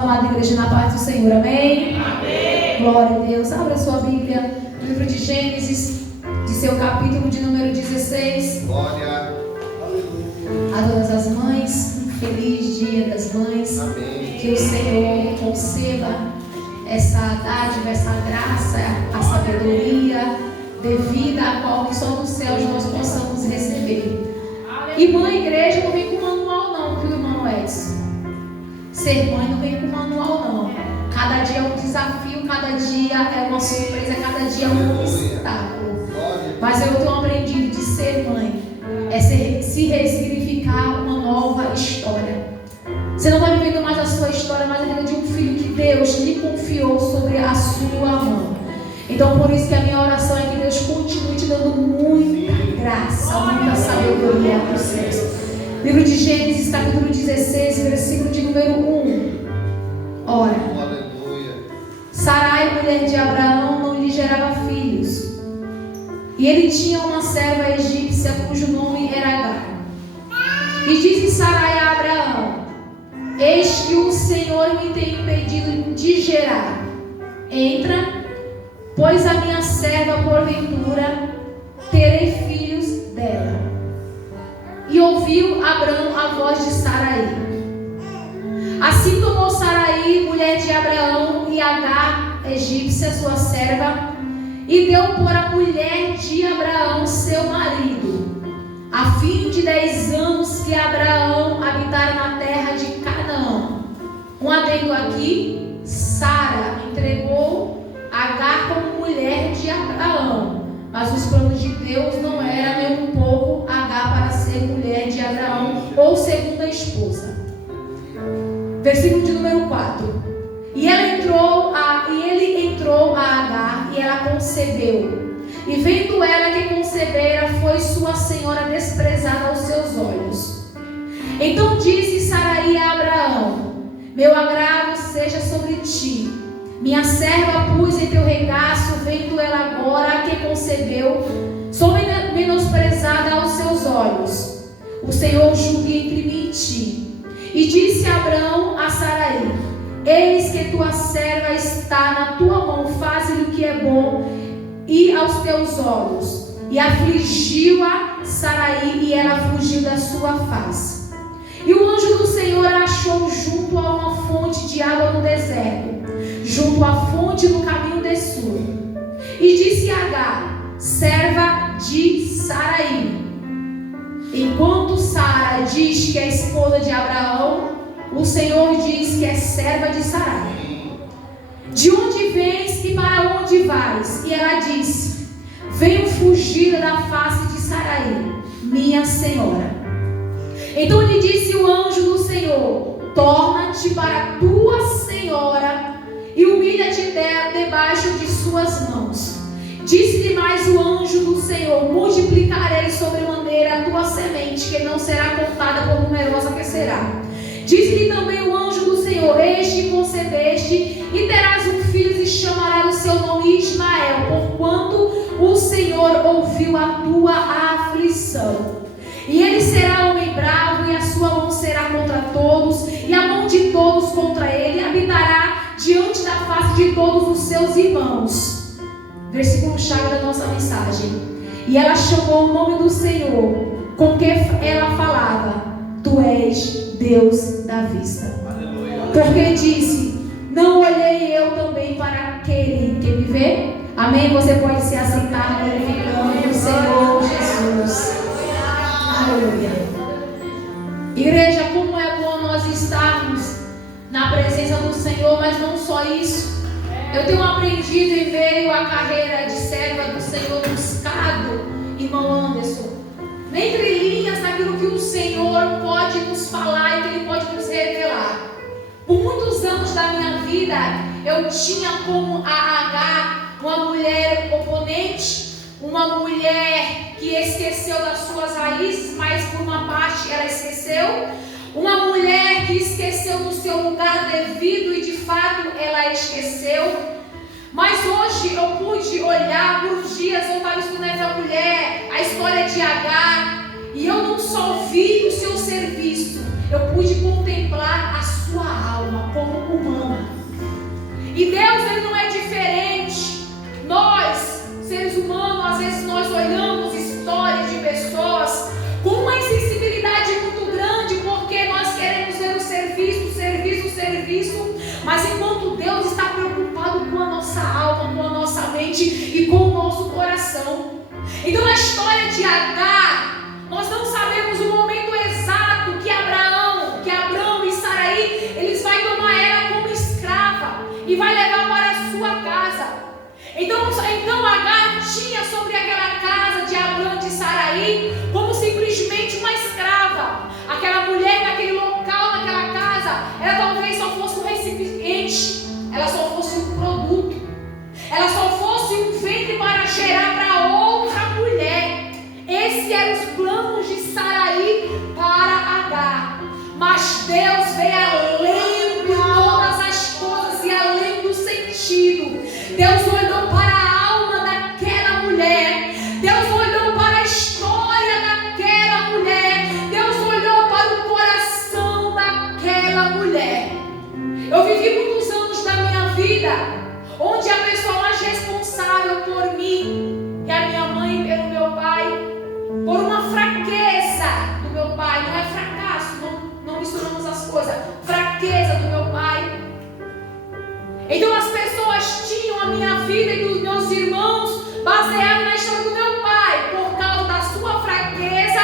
Amada igreja, na paz do Senhor, amém? Amém. Glória a Deus. Abra sua Bíblia no livro de Gênesis, de seu capítulo de número 16. Glória. A todas as mães, um feliz dia das mães. Amém. Que o Senhor conceda essa dádiva, essa graça, a sabedoria devida a qual que só nos céus nós possamos receber. E mãe, igreja, não vem com manual não, viu, irmão Edson? Ser mãe não vem com manual não. Cada dia é um desafio, cada dia é uma surpresa, cada dia é um obstáculo. Mas eu tenho aprendido de ser mãe é se ressignificar uma nova história. Você não está vivendo mais a sua história, mas a vida de um filho que Deus lhe confiou sobre a sua mão. Então por isso que a minha oração é que Deus continue te dando muita graça, muita sabedoria dos céus. Livro de Gênesis, capítulo 16, versículo de número 1. Ora, Sarai, mulher de Abraão, não lhe gerava filhos. E ele tinha uma serva egípcia cujo nome era Agar. E disse Sarai a Abraão: eis que o Senhor me tem impedido de gerar. Entra, pois a minha serva, porventura, terei filhos dela. E ouviu Abraão a voz de Sarai. Assim tomou Sarai, mulher de Abraão, e Agar, egípcia, sua serva, e deu por a mulher de Abraão, seu marido, a fim de 10 anos que Abraão habitara na terra de Canaã. Um adendo aqui: Sara entregou Agar como mulher de Abraão, mas os planos de Deus não era nem um pouco Agar para ser mulher de Abraão ou segunda esposa. Versículo de número 4. E ele entrou a Agar, e ela concebeu. E vendo ela que concebera, foi sua senhora desprezada aos seus olhos. Então disse Sarai a Abraão: meu agravo seja sobre ti. Minha serva pus em teu regaço, vendo ela agora que concebeu, sou menosprezada aos seus olhos. O Senhor julgue entre mim e ti. E disse Abraão a Sarai: eis que tua serva está na tua mão, faze-lhe o que é bom e aos teus olhos. E afligiu-a Sarai, e ela fugiu da sua face. E o anjo do Senhor a achou junto a uma fonte de água no deserto, junto à fonte no caminho de Sur. E disse Agar, serva de Sarai: enquanto Sara diz que é esposa de Abraão, o Senhor diz que é serva de Sarai. De onde vens e para onde vais? E ela disse: venho fugir da face de Sarai, minha senhora. Então lhe disse o anjo do Senhor: torna-te para a tua senhora e humilha-te debaixo de suas mãos. Disse-lhe mais o anjo do Senhor: multiplicarei sobremaneira a tua semente, que não será contada por numerosa que será. Disse-lhe também o anjo do Senhor: eis que concebeste, e terás um filho, e chamarás o seu nome Ismael, porquanto o Senhor ouviu a tua aflição. E ele será homem bravo, e a sua mão será contra todos, e a mão de todos contra ele, e habitará diante da face de todos os seus irmãos. Versículo chave da nossa mensagem. E ela chamou o nome do Senhor com que ela falava: tu és Deus da vista. Aleluia. Porque disse: não olhei eu também para aquele que me vê? Amém? Você pode se assentar glorificando o Senhor Jesus. Aleluia. Igreja, como é bom nós estarmos na presença do Senhor, mas não só isso. Eu tenho aprendido em meio à carreira de serva do Senhor, buscado, irmão Anderson, entre linhas daquilo que o Senhor pode nos falar e que Ele pode nos revelar. Por muitos anos da minha vida, eu tinha como a Agar uma mulher oponente, uma mulher que esqueceu das suas raízes, mas por uma parte ela esqueceu. Uma mulher que esqueceu do seu lugar devido e de fato ela esqueceu. Mas hoje eu pude olhar, por uns dias eu estava estudando essa mulher, a história de Agar, e eu não só vi o seu serviço, eu pude contemplar a sua alma como humana. serviço, mas enquanto Deus está preocupado com a nossa alma, com a nossa mente e com o nosso coração. Então a história de Agar, nós não sabemos o momento exato que Abrão e Saraí, eles vão tomar ela como escrava e vai levar para a sua casa. Então Agar tinha sobre aquela casa de Abrão e de Saraí como simplesmente uma escrava. Aquela mulher naquele local, naquela casa, ela talvez só fosse um recipiente, ela só fosse um produto, ela só fosse um ventre para gerar para outra mulher. Esses eram os planos de Saraí para Agar. Mas Deus veio além de todas as coisas e além do sentido. Deus olhou para a alma daquela mulher. Deus olhou para a história daquela mulher. Deus olhou para o coração daquela mulher. Eu vivi muitos anos da minha vida onde a pessoa mais responsável por mim, que é a minha mãe e pelo meu pai, por uma fraqueza do meu pai, não é fracasso, não misturamos as coisas, fraqueza do meu pai. Então as pessoas tinham a minha vida e dos meus irmãos baseado na história do meu pai, por causa da sua fraqueza.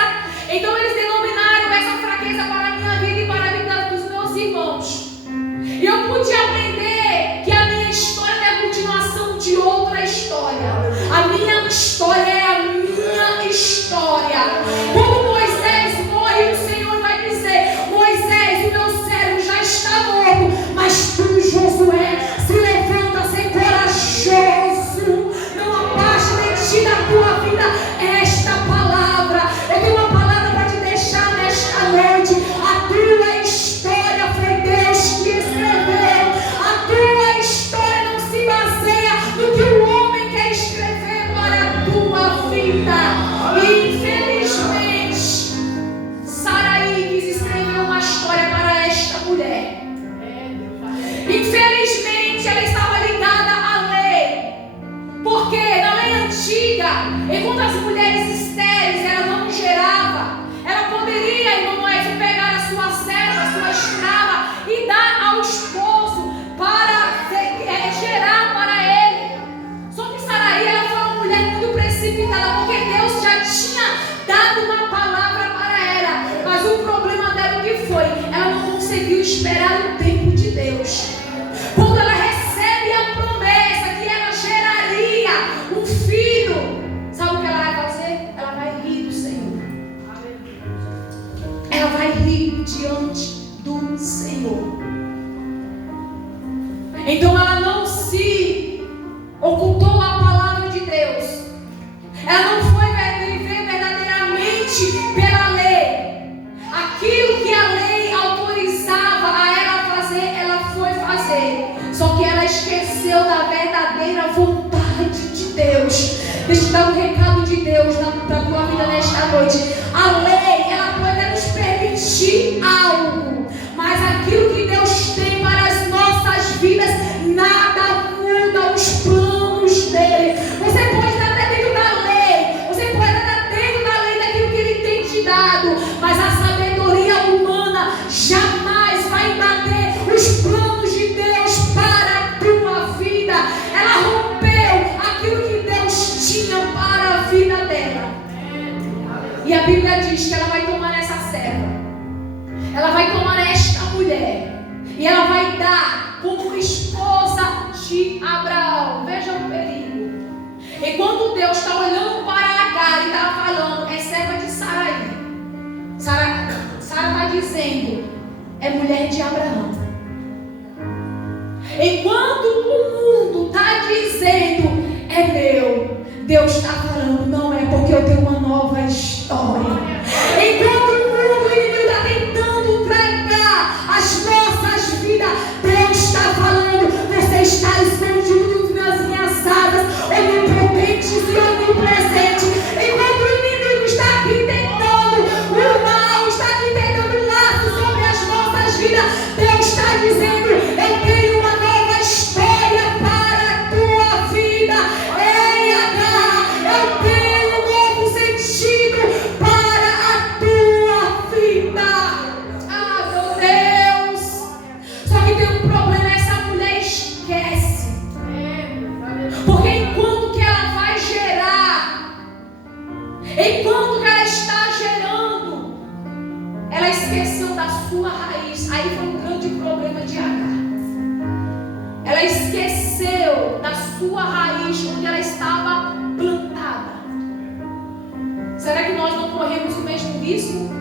Então eles denominaram essa fraqueza para a minha vida e para a vida dos meus irmãos. E eu pude aprender que a minha história é a continuação de outra história. A minha história é a minha história. Quando Moisés morre, o Senhor vai dizer: Moisés, o meu servo já está morto, mas tu, Josué, se levanta, ser corajoso, não abaste de ti da tua vida esta palavra. Eu tenho uma palavra para te deixar nesta noite. A tua história foi Deus que escreveu. A tua história não se baseia no que o homem quer escrever para a tua vida. E infelizmente Saraí quis escrever uma história para esta mulher. Infelizmente ela estava ligada à lei, porque na lei antiga, enquanto as mulheres estéreis ela não gerava, ela poderia, irmão Moisés, pegar a sua serva, a sua escrava e dar ao esposo para gerar para ele. Só que Saraí, ela foi uma mulher muito precipitada, porque Deus já tinha dado uma palavra para ela, mas o problema dela o que foi? Ela não conseguiu esperar o tempo de Deus. Quando ela recebe a promessa que ela geraria um filho, sabe o que ela vai fazer? Ela vai rir do Senhor. Ela vai rir diante do Senhor. Então ela não se ocultou a palavra de Deus. Ela não foi viver verdadeiramente pela lei. Aquilo que a lei autorizava a ela fazer, ela foi fazer. Só que ela esqueceu da verdadeira vontade de Deus. Deixa eu dar um recado de Deus para a tua vida nesta noite. A lei, ela pode nos permitir algo, mas aquilo que Deus tem para as nossas vidas, nada muda os planos dele. Você pode estar até dentro da lei, você pode estar dentro da lei daquilo que ele tem te dado, mas a sabedoria humana jamais vai bater os planos de Deus para a tua vida. Ela rompeu aquilo que Deus tinha para a vida dela. E a Bíblia diz que ela vai tomar essa serva, ela vai tomar esta mulher, e ela vai dar como esposa de Abraão. Veja o perigo. Enquanto Deus está olhando para Agar e está falando, é serva de Saraí. Sara está dizendo, é mulher de Abraão. Enquanto o mundo está dizendo, é meu, Deus está falando, não é, porque eu tenho uma nova história. Enquanto o mundo, o inimigo está tentando tragar as nossas vidas, Deus está falando, você está escondido nas minhas asas, onipotentes e onipresente. Enquanto o inimigo está aqui tentando, o mal está aqui tentando laço sobre as nossas vidas, Deus está dizendo, eu tenho uma nova história para a tua vida. Ei, Agar, eu tenho um novo sentido sua raiz, onde ela estava plantada. Será que nós não corremos o mesmo risco?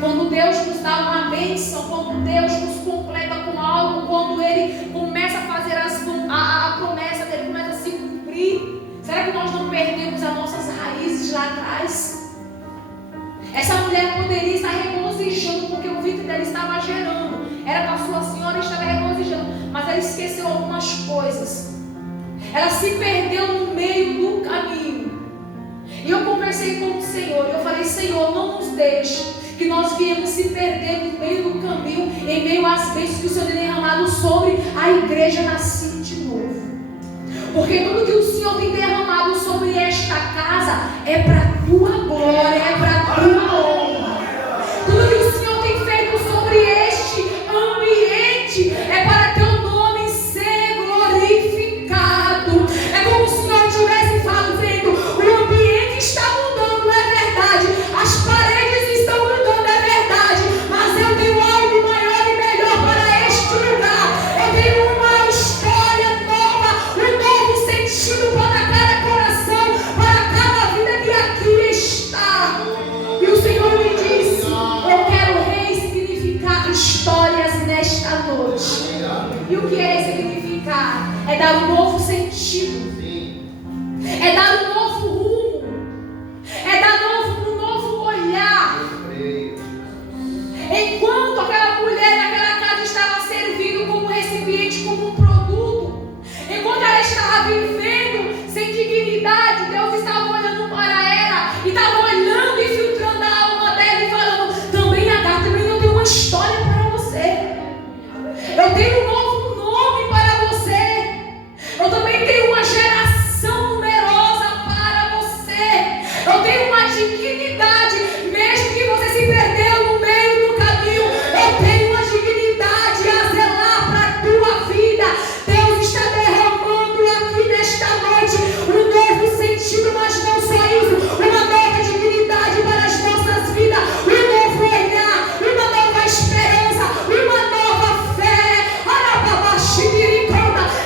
Quando Deus nos dá uma bênção, quando Deus nos completa com algo, quando Ele começa a fazer a promessa dele, começa a se cumprir, será que nós não perdemos as nossas raízes lá atrás? Essa mulher poderia estar regozijando porque o ventre dela estava gerando, era para sua senhora e estava regozijando, mas ela esqueceu algumas coisas. Ela se perdeu no meio do caminho. E eu conversei com o Senhor, e eu falei: Senhor, não nos deixe que nós viemos se perder no meio do caminho, em meio às bênçãos que o Senhor tem derramado sobre a igreja Nascido de Novo. Porque tudo que o Senhor tem derramado sobre esta casa é para a tua glória, é para a tua honra. Tudo que o Senhor tem feito sobre este ambiente é para teu nome ser glorificado. É como se o Senhor tivesse falado, vendo, o ambiente está mudando, é verdade. As paredes estão mudando, é verdade. Mas eu tenho algo maior e melhor para este lugar. Eu tenho uma história nova, um novo sentido para cada coração, para cada vida que aqui está. E o Senhor me disse: eu quero ressignificar histórias nesta noite. E o que é ressignificar? É dar um novo sentido, é dar um novo rumo, é dar um novo olhar. Enquanto aquela mulher naquela casa estava servindo como recipiente, como um produto, enquanto ela estava vivendo sem dignidade, Deus estava olhando para ela e estava olhando e filtrando a alma dela e falando: também, Agar, também eu tenho uma história para você. Eu tenho um novo nome para você. Eu também tenho uma geração numerosa para você. Eu tenho uma dignidade, mesmo que você se perdeu no meio do caminho. Eu tenho uma dignidade a zelar para a tua vida. Deus está derramando aqui nesta noite um novo sentido, mas não só isso, uma nova dignidade para as nossas vidas, um novo olhar, uma nova esperança, uma nova fé.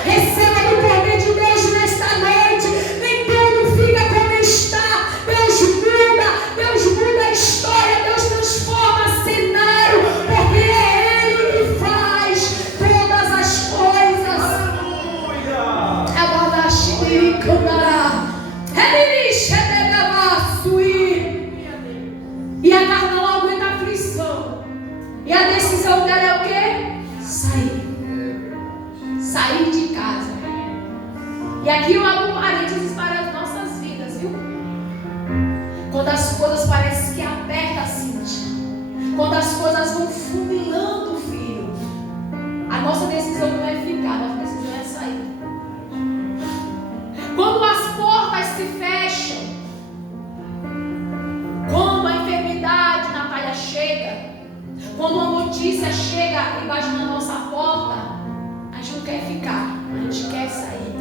Receba do poder de Deus nesta noite. Nem tudo fica como está. Deus muda a história, Deus transforma cenário, porque é Ele que faz todas as coisas. E a Agar não aguenta a aflição. E a decisão dela é o quê? Sair de casa. E aqui eu abro parênteses para as nossas vidas, viu? Quando as coisas parecem que aperta a cincha, quando as coisas vão funilando o fio, a nossa decisão não é ficar, a nossa decisão é sair. Quando as portas se fecham, quando a enfermidade, Natália, chega, quando a notícia chega embaixo da nossa porta, a gente não quer ficar, a gente quer sair.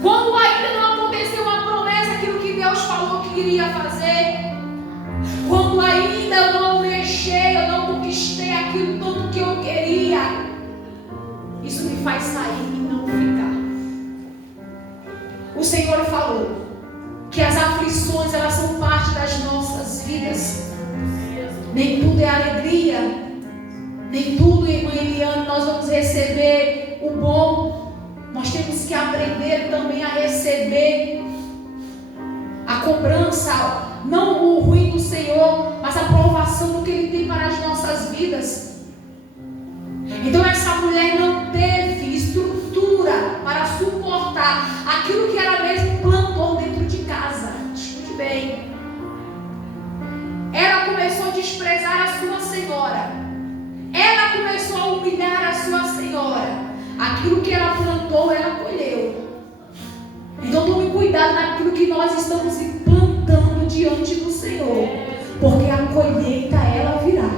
Quando ainda não aconteceu a promessa, aquilo que Deus falou que iria fazer, quando ainda eu não almejei, eu não conquistei aquilo tudo que eu queria, isso me faz sair e não ficar. O Senhor falou que as aflições, elas são parte das nossas vidas. Nem tudo é alegria, nem tudo, irmã Eliane, nós vamos receber o bom. Nós temos que aprender também a receber a cobrança, não o ruim do Senhor, mas a aprovação do que Ele tem para as nossas vidas. Então essa mulher não teve estrutura para suportar aquilo que ela mesmo plantou dentro de casa. Escute bem. Ela começou a desprezar a sua senhora. Ela começou a humilhar a sua senhora. Aquilo que ela plantou, ela colheu. Então tome cuidado naquilo que nós estamos plantando diante do Senhor, porque a colheita ela virá.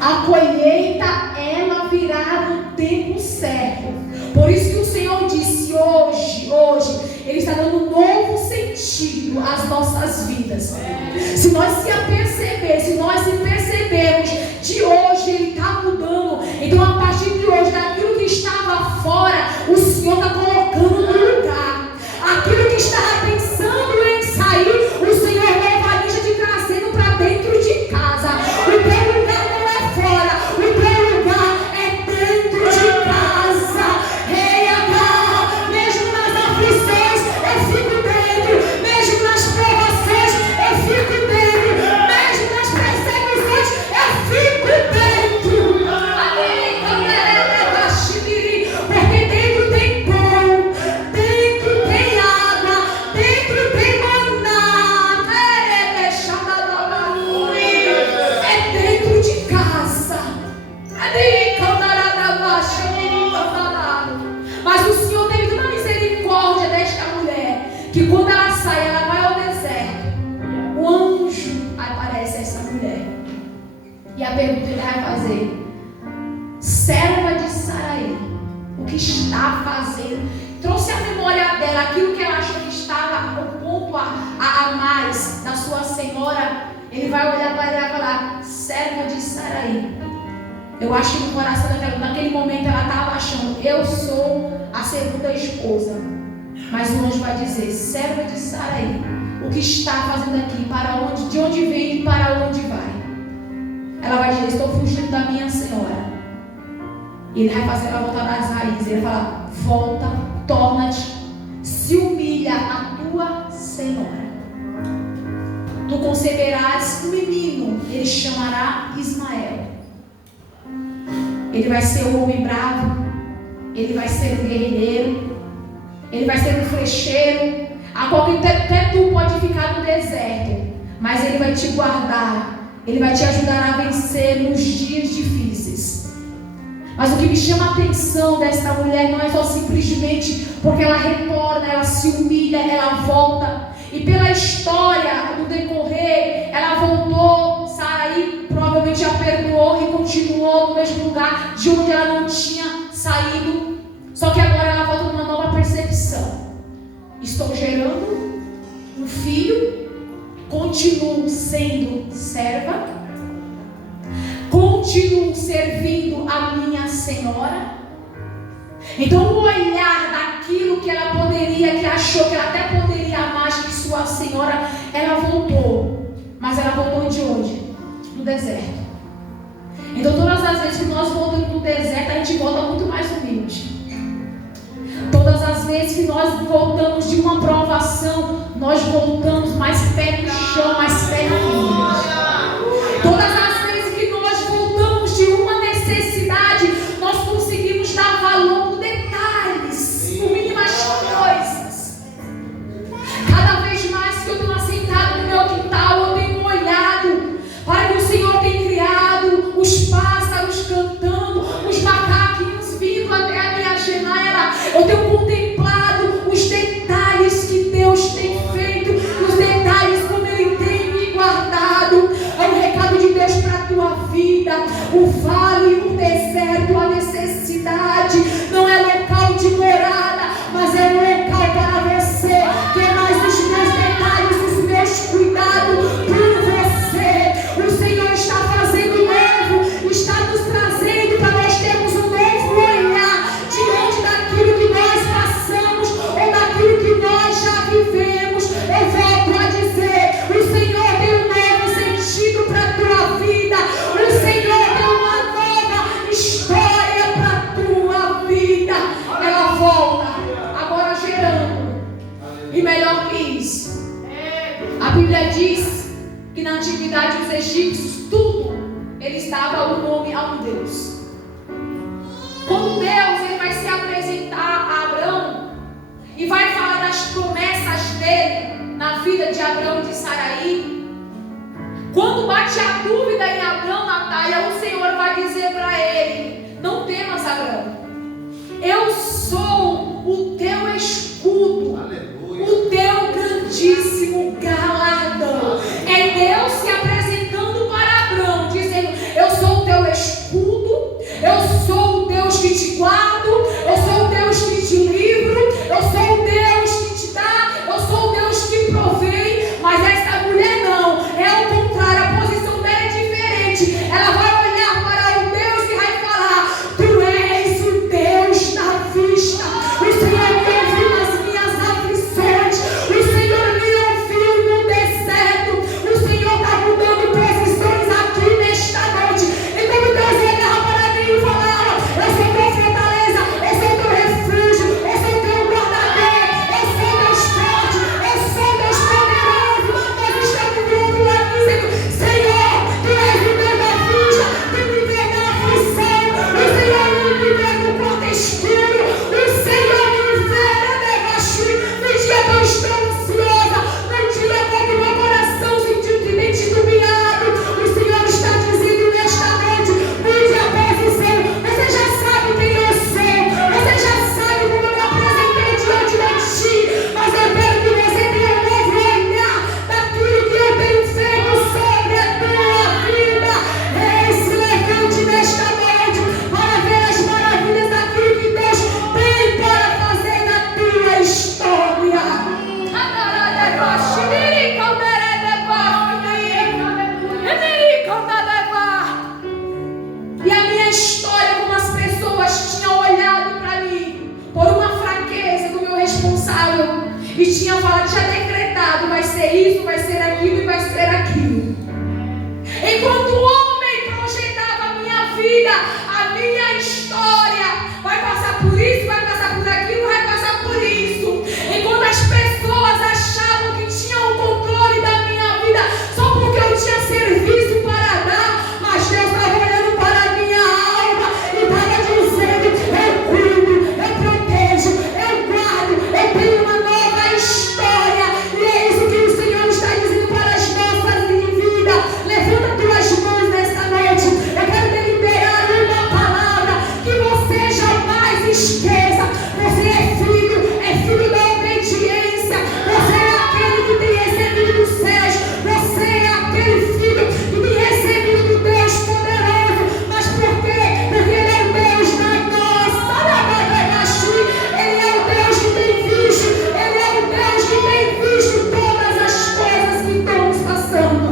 A colheita ela virá no tempo certo. Por isso que o Senhor disse hoje Ele está dando um novo sentido às nossas vidas. Se nós se percebermos, de hoje Ele está mudando. Então a partir de hoje, daquilo que estava estava fora, o Senhor está colocando no lugar. Aquilo que estava pensando em sair, o Senhor leva de trazendo para dentro de casa. O teu lugar não é fora, o teu lugar é dentro de casa. Rei H, mesmo nas aflições, eu fico dentro. Mesmo nas provações, eu fico dentro. Mesmo nas perseguições, eu fico dentro. Porque dentro tem pão, dentro tem água, dentro tem maná. É dentro de casa. Mas o Senhor teve toda a misericórdia desta mulher, que quando ela sai, ela vai ao deserto. O anjo aparece a essa mulher. E a pergunta que ele vai fazer: serva de Sarai, o que está fazendo? Trouxe à memória dela aquilo que ela achou que estava o ponto a mais da sua senhora. Ele vai olhar para ela e vai falar: serva de Sarai. Eu acho que no coração dela, naquele momento, ela estava achando: eu sou a segunda esposa. Mas o anjo vai dizer: serva de Sarai, o que está fazendo aqui? Para onde? De onde vem e para onde vai? Ela vai dizer: estou fugindo da minha senhora. E ele vai fazer ela voltar das raízes. Ele vai falar: volta, torna-te, se humilha a tua senhora. Tu conceberás um menino, ele chamará Ismael. Ele vai ser um homem bravo, ele vai ser um guerreiro, ele vai ser um flecheiro. A qualquer tempo tu pode ficar no deserto, mas ele vai te guardar, ele vai te ajudar a vencer nos dias difíceis. Mas o que me chama a atenção desta mulher não é só simplesmente porque ela retorna, ela se humilha, ela volta. E pela história do decorrer, ela voltou, Sarai provavelmente já perdoou e continuou no mesmo lugar de onde ela não tinha saído. Só que agora ela volta numa nova percepção. Estou gerando um filho, continuo sendo serva, continuo servindo a minha senhora. Então o olhar daquilo que ela poderia, que achou que ela até poderia mais que sua senhora, ela voltou. Mas ela voltou de onde? No deserto. Então todas as vezes que nós voltamos no deserto, a gente volta muito mais humilde. Todas as vezes que nós voltamos de uma provação, nós voltamos mais pé no chão, mais pé na vida. Todas as vezes que nós voltamos de uma necessidade, nós conseguimos dar valor por detalhes, por mínimas coisas. Cada vez mais que eu estou assentado no meu quintal, eu tenho olhado para que o Senhor tem criado, os pássaros cantando, os macaquinhos vindo até a minha janela. Eu tenho contemplado os detalhes que Deus tem feito, os detalhes como Ele tem me guardado. É um recado de Deus para a tua vida. O vale, o deserto, a necessidade não é local de morada, mas é um local para você ter mais os meus detalhes, os meus cuidados por você. O Senhor está fazendo novo, está nos trazendo para nós termos um novo olhar diante daquilo que nós passamos ou daquilo que nós já vivemos. Eu volto a dizer: o Senhor tem um novo sentido para a tua vida. O Senhor tem uma nova história para a tua vida. Ela volta, agora gerando. E melhor que isso, a Bíblia diz que na antiguidade os egípcios, tudo, eles davam o nome a um Deus. Quando Deus ele vai se apresentar a Abraão e vai falar das promessas dele na vida de Abraão e de Sarai, quando bate a dúvida em Abraão, Natália, o Senhor vai dizer para ele: não temas, Abraão, eu sou o teu escudo, o teu grandíssimo galardão. É Deus se apresentando para Abraão, dizendo: eu sou o teu escudo, eu sou o Deus que te guardo, eu sou o Deus que te livro, eu sou o Deus que te dá, eu sou o Deus que provém. Mas essa mulher não, é o contrário, a posição dela é diferente. Ela vai olhar para o Deus e vai falar: tu és o Deus da e tinha falado, tinha decretado, vai ser isso, vai ser aquilo e vai ser aquilo. Enquanto o homem projetava a minha vida, a minha história, vai passar por isso, vai passar por aquilo, vai passar por isso. Enquanto as pessoas achavam que tinham o controle da minha vida só porque eu tinha serviço para dar, mas Deus estava olhando para a minha alma e estava dizendo, eu cuido, eu protejo, eu guardo, eu tenho uma nova história. E é isso que o Senhor está dizendo para as nossas vidas. Levanta tuas mãos nesta noite. Eu quero deliberar uma palavra que você jamais esqueça. Você é filho da obediência. Você é aquele que tem recebido dos céus. Você é aquele filho que tem recebido do Deus poderoso. Mas por quê? Porque Ele é o Deus da nossa. Ele é o Deus que tem visto. Ele é o Deus que tem visto todas as coisas que estamos passando.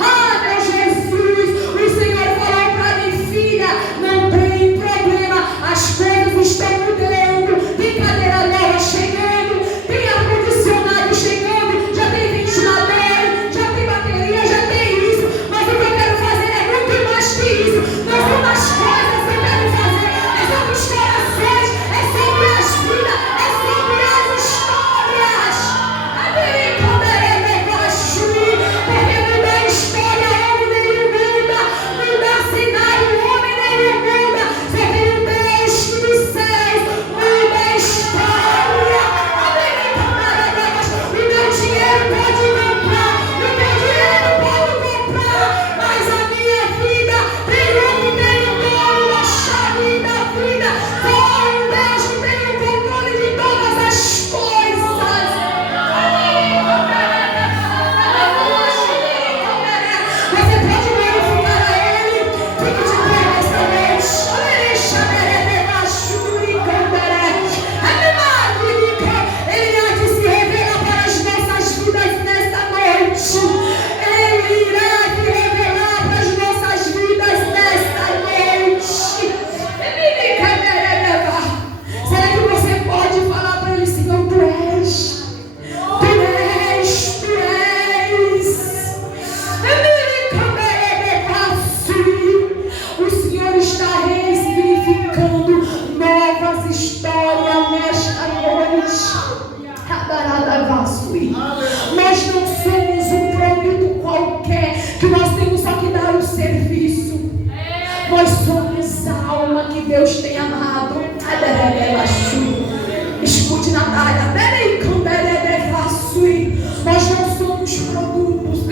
Ah, meu Jesus, o Senhor falou para mim, filha, não tem problema, as coisas estão mudando, tem cadeira nova chegando, tem ar-condicionado chegando, já tem ventilador, já tem bateria, já tem isso, mas o que eu quero fazer é muito mais que isso. Não são as coisas que eu quero fazer, é sobre os corações, é sobre as vidas, é sobre as histórias. Porque mudar a história, homem nenhum muda, mudar cenário, homem nenhum muda. Só tem um Deus que dos céus muda a história. O meu dinheiro pode comprar, mas a minha vida tem um dono da chave da vida. Só um Deus que tem o controle de todas as coisas. Você pode glorificar a Ele. Fique de pé nesta noite. Ele há de se revelar para as nossas vidas nesta noite. Ele irá se revelar para as nossas vidas nesta noite. Será que você pode falar para Ele, Senhor, Tu és? Tu és, Tu és. O Senhor está ressignificando novas histórias nesta noite. Nós não somos um produto qualquer que nós temos só que dar o serviço. Nós somos a alma que Deus tem amado. Escute, Natália. Nós não somos produtos.